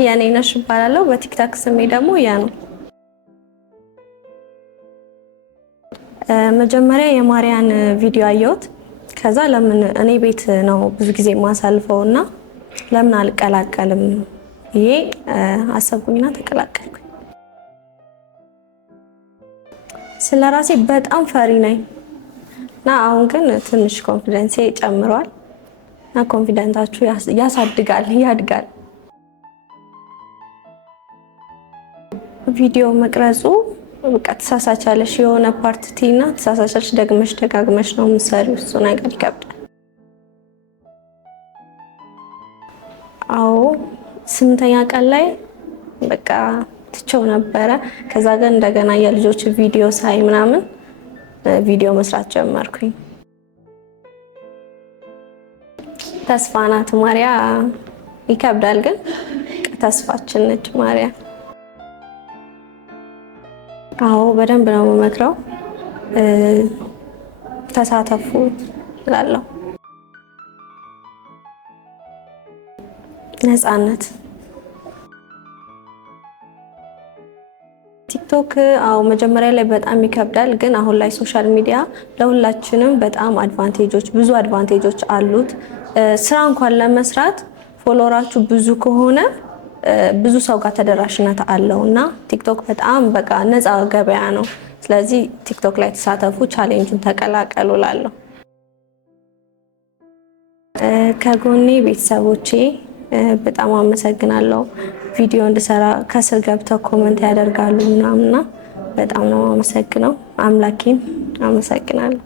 የኔነሽ እባላለሁ። በቲክታክ ስሜ ደግሞ ያ ነው። መጀመሪያ የማርያን ቪዲዮ አየሁት። ከዛ ለምን እኔ ቤት ነው ብዙ ጊዜ ማሳልፈውና ለምን አልቀላቀልም ይሄ አሰብኩኝና ተቀላቀልኩኝ። ስለራሴ በጣም ፈሪ ነኝ እና አሁን ግን ትንሽ ኮንፊደንሴ ጨምሯል እና ኮንፊደንታችሁ ያሳድጋል ያድጋል። ቪዲዮ መቅረጹ በቃ ተሳሳቻለሽ የሆነ ፓርት ቲና ተሳሳቻለሽ ደግመሽ ደጋግመሽ ነው የምትሰሪው፣ እሱ ነገር ይከብዳል። አዎ 8ኛ ቀን ላይ በቃ ትቼው ነበረ። ከዛ ግን እንደገና የልጆች ቪዲዮ ሳይ ምናምን ቪዲዮ መስራት ጀመርኩኝ። ተስፋ ናት ማርያ። ይከብዳል ግን ተስፋችን ነች ማርያ። አዎ በደንብ ነው የምመክረው። ተሳተፉ እላለሁ። ነፃነት ቲክቶክ አዎ መጀመሪያ ላይ በጣም ይከብዳል፣ ግን አሁን ላይ ሶሻል ሚዲያ ለሁላችንም በጣም አድቫንቴጆች ብዙ አድቫንቴጆች አሉት። ስራ እንኳን ለመስራት ፎሎወራችሁ ብዙ ከሆነ ብዙ ሰው ጋር ተደራሽነት አለውና ቲክቶክ በጣም በቃ ነፃ ገበያ ነው። ስለዚህ ቲክቶክ ላይ ተሳተፉ፣ ቻሌንጁን ተቀላቀሉ እላለሁ። ከጎኔ ቤተሰቦቼ በጣም አመሰግናለሁ። ቪዲዮ እንድሰራ ከስር ገብተው ኮሜንት ያደርጋሉ ምናምንና በጣም ነው አመሰግነው። አምላኬን አመሰግናለሁ።